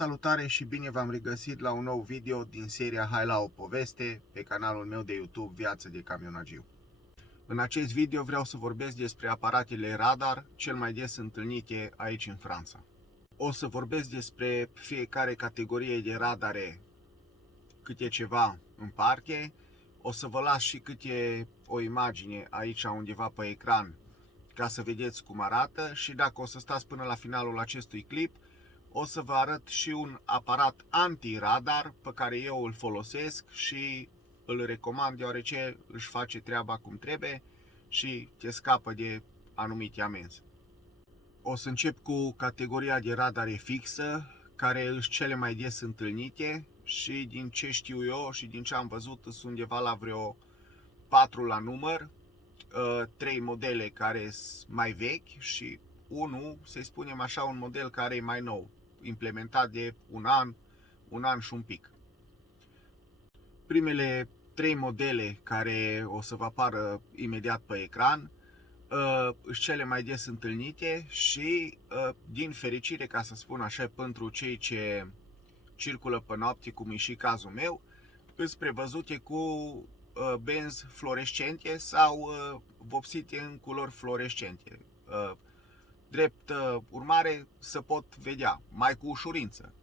Salutare și bine v-am regăsit la un nou video din seria Hai la o poveste pe canalul meu de YouTube Viață de Camionagiu. În acest video vreau să vorbesc despre aparatele radar cel mai des întâlnite aici în Franța. O să vorbesc despre fiecare categorie de radare câte ceva în parte. O să vă las și câte o imagine aici undeva pe ecran ca să vedeți cum arată și dacă o să stați până la finalul acestui clip, o să vă arăt și un aparat anti-radar pe care eu îl folosesc și îl recomand deoarece își face treaba cum trebuie și te scapă de anumite amenzi. O să încep cu categoria de radare fixă, care sunt cele mai des întâlnite și din ce știu eu și din ce am văzut sunt undeva la vreo 4 la număr, 3 modele care sunt mai vechi și unul, să spunem așa, un model care e mai nou, implementat de un an și un pic. Primele 3 modele care o să vă apară imediat pe ecran sunt cele mai des întâlnite și, din fericire, ca să spun așa, pentru cei ce circulă pe noapte, cum e și cazul meu, sunt prevăzute cu benzi fluorescente sau vopsite în culori fluorescente. Drept urmare, se pot vedea mai cu ușurință.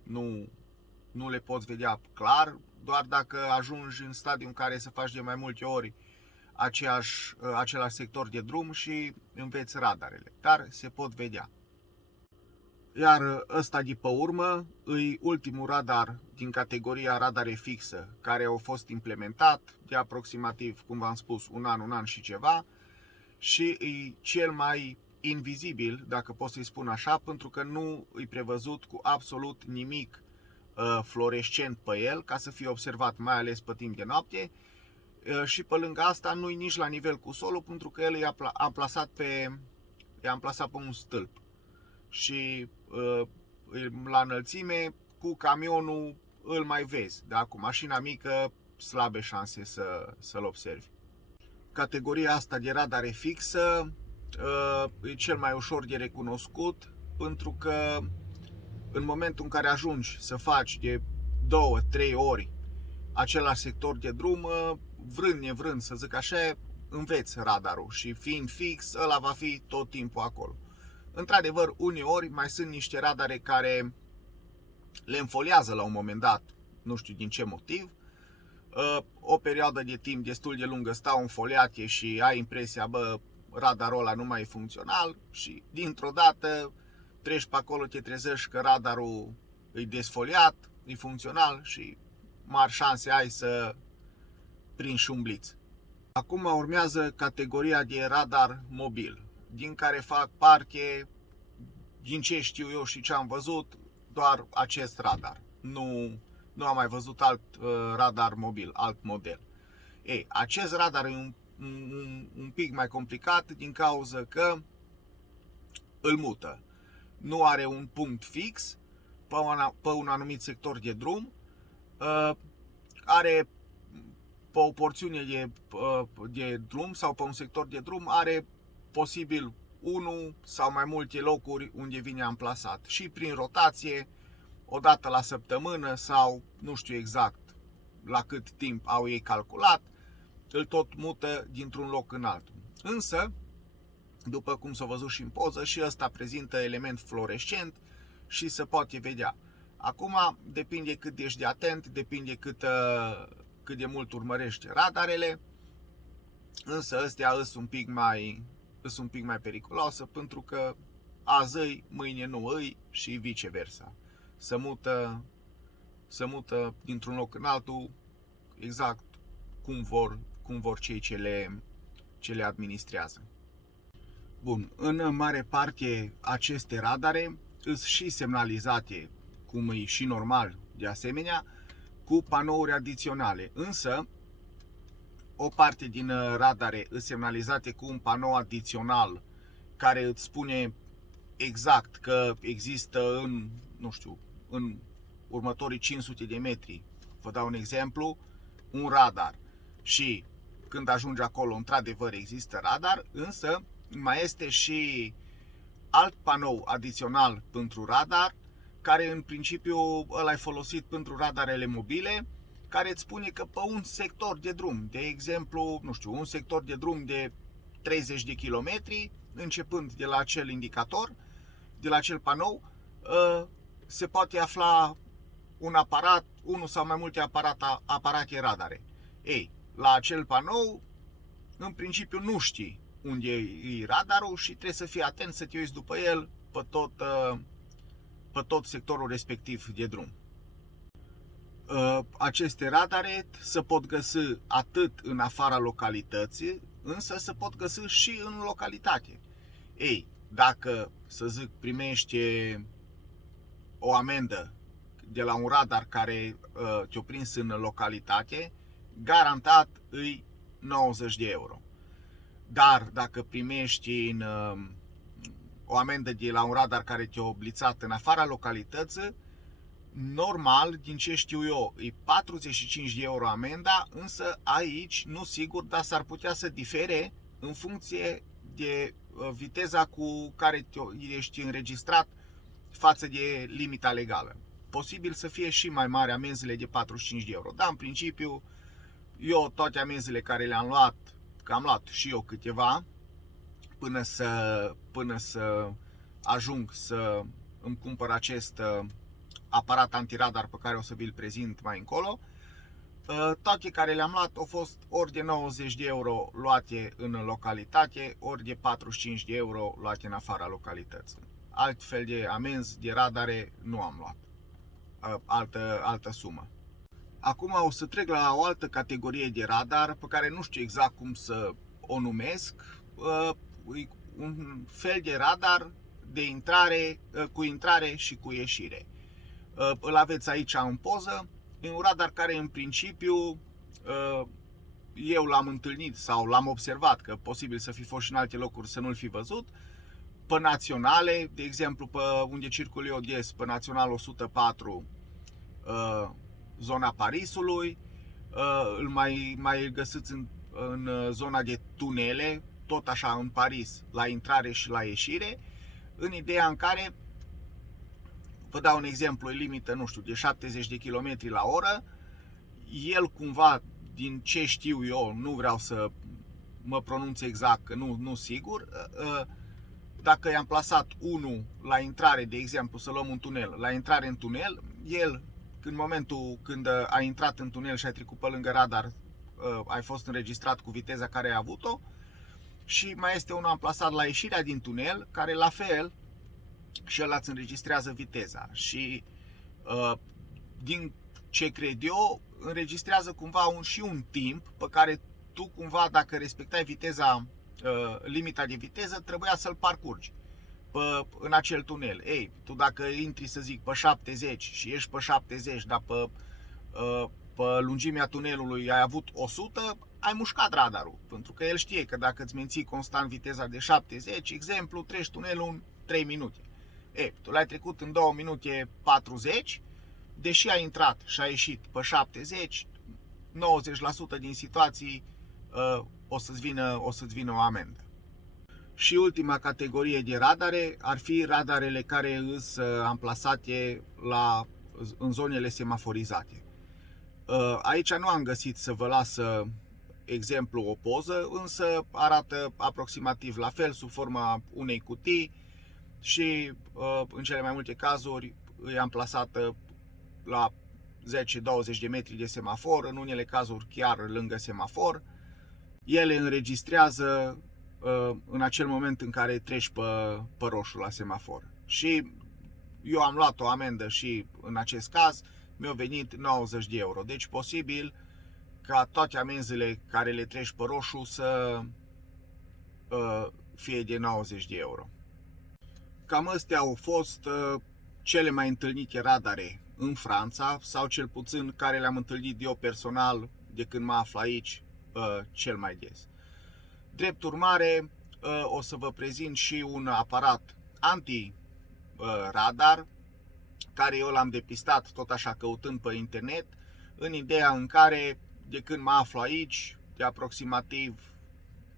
Nu le poți vedea clar, doar dacă ajungi în stadiul în care să faci de mai multe ori același sector de drum și înveți radarele, dar se pot vedea. Iar ăsta de pe urmă e ultimul radar din categoria radare fixă care a fost implementat de aproximativ, cum v-am spus, un an și ceva și e cel mai invizibil, dacă pot să-i spun așa, pentru că nu e prevăzut cu absolut nimic fluorescent pe el ca să fie observat, mai ales pe timp de noapte, și pe lângă asta nu e nici la nivel cu solul, pentru că el e amplasat pe un stâlp și la înălțime cu camionul îl mai vezi, dar cu mașina mică slabe șanse să-l observi. Categoria asta de radare fixă e cel mai ușor de recunoscut, pentru că în momentul în care ajungi să faci de 2-3 ori același sector de drum, vrând nevrând, să zic așa, înveți radarul și fiind fix, ăla va fi tot timpul acolo. Într-adevăr, uneori mai sunt niște radare care le înfoliază la un moment dat, nu știu din ce motiv, o perioadă de timp destul de lungă stau înfoliate și ai impresia, bă, radarul ăla nu mai e funcțional și dintr-o dată treci pe acolo, te trezești că radarul e desfoliat, e funcțional și mari șanse ai să prinzi și un bliț. Acum urmează categoria de radar mobil, din care fac parte, din ce știu eu și ce am văzut, doar acest radar. Nu am mai văzut alt radar mobil, alt model. Acest radar e un pic mai complicat din cauza că îl mută. Nu are un punct fix pe un anumit sector de drum, are pe o porțiune de drum sau pe un sector de drum, are posibil unul sau mai multe locuri unde vine amplasat și prin rotație, o dată la săptămână sau nu știu exact la cât timp au ei calculat, îl tot mută dintr-un loc în altul. Însă, după cum s-a văzut și în poză, și ăsta prezintă element fluorescent și se poate vedea. Acum depinde cât ești de atent, depinde cât de mult urmărești radarele, însă astea sunt un pic mai periculoase pentru că azi îi, mâine nu îi și viceversa. Se mută dintr-un loc în altul exact cum vor cei ce le administrează. Bun, în mare parte aceste radare sunt și semnalizate, cum e și normal de asemenea, cu panouri adiționale, însă o parte din radare sunt semnalizate cu un panou adițional care îți spune exact că există în următorii 500 de metri, vă dau un exemplu, un radar și când ajungi acolo într-adevăr există radar, însă mai este și alt panou adițional pentru radar care în principiu ăla e folosit pentru radarele mobile, care îți spune că pe un sector de drum, de exemplu, nu știu, un sector de drum de 30 de kilometri, începând de la acel indicator, de la acel panou, se poate afla un aparat, unul sau mai multe aparate radare. Ei, la acel panou, în principiu nu știi unde e radarul și trebuie să fii atent să te uiți după el pe tot sectorul respectiv de drum. Aceste radare se pot găsi atât în afara localității, însă se pot găsi și în localitate. Ei, dacă, să zic, primești o amendă de la un radar care te-a prins în localitate, garantat îi 90 de euro. Dar dacă primești o amendă de la un radar care te-a blițat în afara localității, normal, din ce știu eu, e 45 de euro amenda, însă aici, nu sigur, dar s-ar putea să difere în funcție de viteza cu care ești înregistrat față de limita legală. Posibil să fie și mai mari amenzile de 45 de euro, dar în principiu, eu toate amenzile care le-am luat, că am luat și eu câteva, până să ajung să îmi cumpăr acest aparat antiradar pe care o să vi-l prezint mai încolo, toate care le-am luat au fost ori de 90 de euro luate în localitate, ori de 45 de euro luate în afara localității. Altfel de amenzi de radare nu am luat, altă sumă. Acum o să trec la o altă categorie de radar pe care nu știu exact cum să o numesc. Un fel de radar de intrare, cu intrare și cu ieșire. Îl aveți aici în poză. E un radar care în principiu eu l-am întâlnit sau l-am observat, că posibil să fi fost și în alte locuri să nu-l fi văzut, pe naționale, de exemplu pe unde circul eu des, pe Național 104, zona Parisului, îl mai găsiți în zona de tunele, tot așa în Paris, la intrare și la ieșire, în ideea în care, vă dau un exemplu, e limită, nu știu, de 70 de km la oră, el cumva, din ce știu eu, nu vreau să mă pronunț exact, că nu sigur, dacă i-am plasat unul la intrare, de exemplu, să luăm un tunel, la intrare în tunel, el, în momentul când a intrat în tunel și ai trecut pe lângă radar, ai fost înregistrat cu viteza care ai avut-o, și mai este unul amplasat la ieșirea din tunel, care la fel și ăla îți înregistrează viteza. Și din ce cred eu, înregistrează cumva și un timp pe care tu cumva, dacă respectai viteza, limita de viteză, trebuia să-l parcurgi în acel tunel. Ei, tu dacă intri, să zic, pe 70 și ești pe 70, dar pe lungimea tunelului ai avut 100, ai mușcat radarul, pentru că el știe că dacă îți menții constant viteza de 70, exemplu, treci tunelul în 3 minute. Ei, tu l-ai trecut în 2 minute 40, deși ai intrat și ai ieșit pe 70, 90% din situații o să-ți vină o amendă. Și ultima categorie de radare ar fi radarele care sunt amplasate în zonele semaforizate. Aici nu am găsit să vă las exemplu o poză, însă arată aproximativ la fel, sub forma unei cutii și în cele mai multe cazuri e amplasată la 10-20 de metri de semafor, în unele cazuri chiar lângă semafor. Ele înregistrează în acel moment în care treci pe roșu la semafor. Și eu am luat o amendă și în acest caz mi-a venit 90 de euro. Deci posibil ca toate amenzile care le treci pe roșu să fie de 90 de euro. Cam astea au fost cele mai întâlnite radare în Franța, sau cel puțin care le-am întâlnit eu personal de când mă aflu aici cel mai des. Drept urmare, o să vă prezint și un aparat anti-radar, care eu l-am depistat tot așa căutând pe internet, în ideea în care, de când mă aflu aici, de aproximativ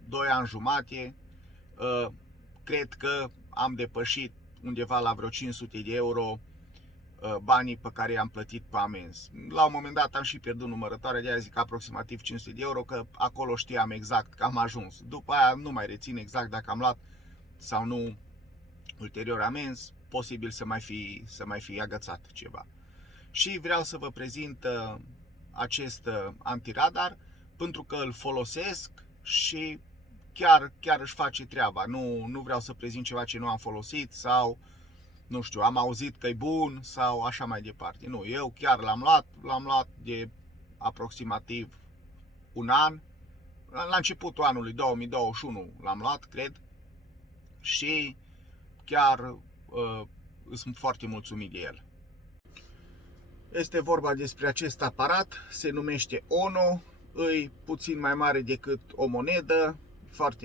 2 ani jumate, cred că am depășit undeva la vreo 500 de euro banii pe care i-am plătit pe amenzi. La un moment dat am și pierdut numărătoarea, de aia zic aproximativ 500 de euro, că acolo știam exact că am ajuns. După aia nu mai rețin exact dacă am luat sau nu ulterior amenzi, posibil să mai fi agățat ceva. Și vreau să vă prezint acest antiradar pentru că îl folosesc și chiar își face treaba. Nu vreau să prezint ceva ce nu am folosit sau nu știu, am auzit că e bun sau așa mai departe. Nu, eu chiar l-am luat de aproximativ un an. La începutul anului 2021 l-am luat, cred. Și chiar sunt foarte mulțumit de el. Este vorba despre acest aparat, se numește ONO, e puțin mai mare decât o monedă,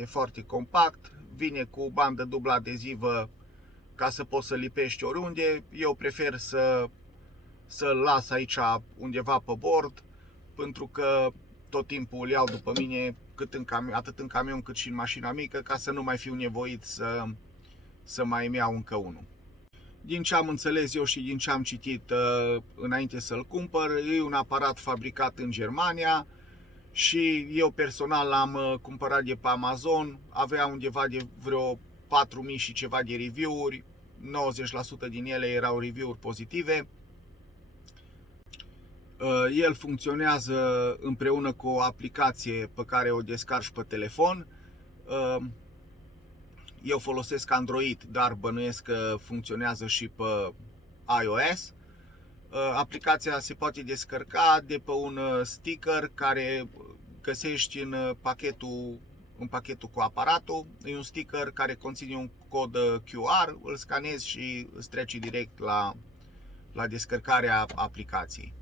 foarte compact, vine cu bandă dublă adezivă ca să poți să lipești oriunde. Eu prefer să-l las aici undeva pe bord, pentru că tot timpul îl iau după mine, atât în camion cât și în mașina mică, ca să nu mai fiu nevoit să mai îmi iau încă unul. Din ce am înțeles eu și din ce am citit înainte să-l cumpăr, e un aparat fabricat în Germania și eu personal l-am cumpărat de pe Amazon, avea undeva de vreo 4000 și ceva de review-uri, 90% din ele erau review-uri pozitive. El funcționează împreună cu o aplicație pe care o descarci pe telefon. Eu folosesc Android, dar bănuiesc că funcționează și pe iOS. Aplicația se poate descărca de pe un sticker care găsești în pachetul cu aparatul. E un sticker care conține un cod QR, îl scanezi și îți trece direct la descărcarea aplicației.